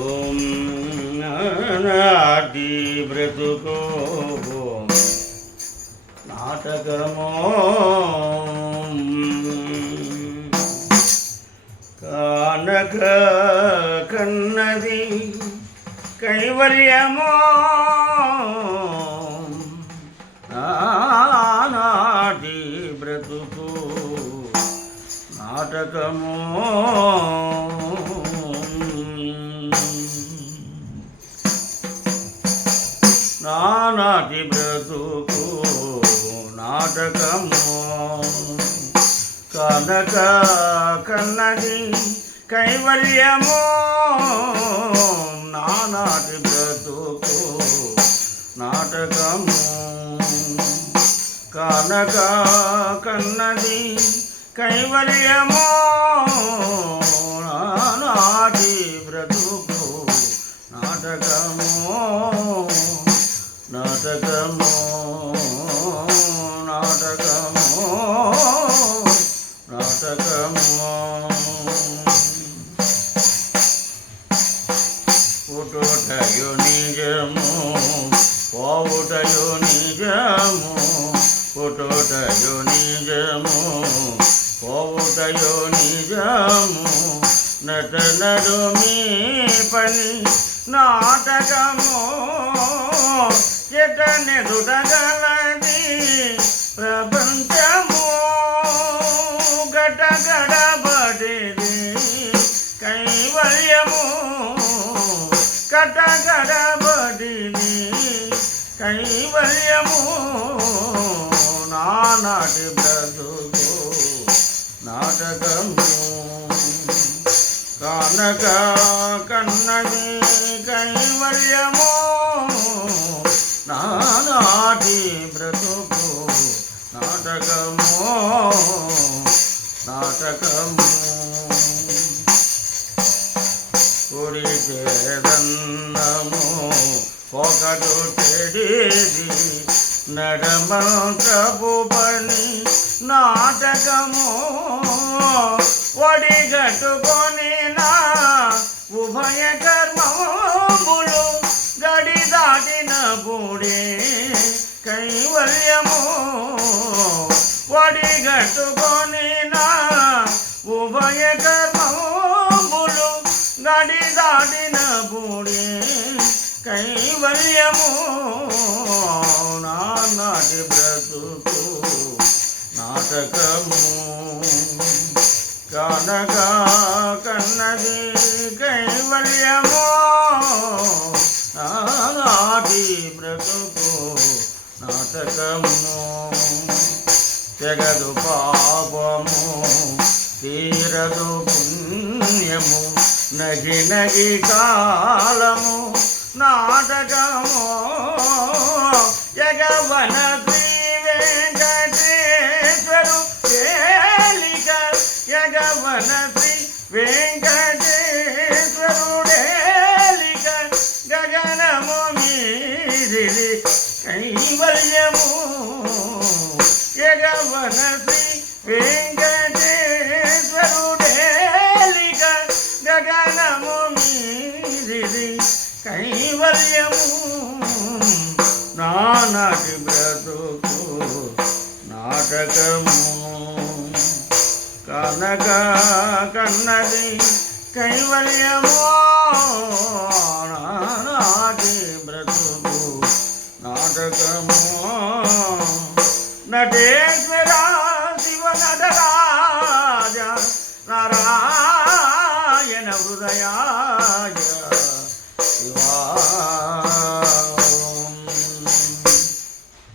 ఓం నాటి బ్రతుకో నాటకమో కానక కన్నది కైవల్యమో నాటి బ్రతుకు నాటకమో నాటి బ్రతుకు నాటకమో కనక కన్నది కైవల్యమో నాటి బ్రతుకు నాటకమో కనక కన్నది కైవల్యమో నాటి బ్రతుకు నాటకమో నాటకమో నాటకమో నాటకమో పుట్టుటయు నిజము పోవుటయు నిజము పుట్టుటయు నిజము పోవుటయు నిజము నటనడు మీ పని నాటకము ఎటనెదుటగలది ప్రపంచము గటగడబడిది కైవల్యము కటగడబడిది కైవల్యము నాటి బ్రతుకు నాటకము కానక కన్నది కైవల్యము నాటి బ్రతుకు నాటకము నాటకము కుడిచేదన్నము ఒకడు చెడేది నడమంతపు పని నాటకము ఒడిగట్టుకొని నా ఉభయ కర్మములు గడి దాటిన బూడే కైవల్యము ఒడిగట్టుకొని నా ఉభయ కర్మములు గడి దాటిన బూడే కైవల్యము నాటి బ్రతుకు నాటకము కనక కన్నది కైవల్యము నాటి బ్రతుకు నాటకము తెగదు పాపము తీరదు పుణ్యము నగి నగి కాలము నాటకము యగవన శ్రీ వెంకటేశ్వరు ఏలిక యగవన శ్రీ వెంకటేశ్వరుడేలిక గగనము మీరిది కైవల్యము యగవన శ్రీ వెంకటేశ్వరుడేలిక గగనము మీరిది కైవల్యము నాటి బ్రతుకు నాటకము కనక కన్నది కైవల్యము నాటి బ్రతుకు నాటకము నటేశ్వర శివ నటరాజ నారాయణ హృదయా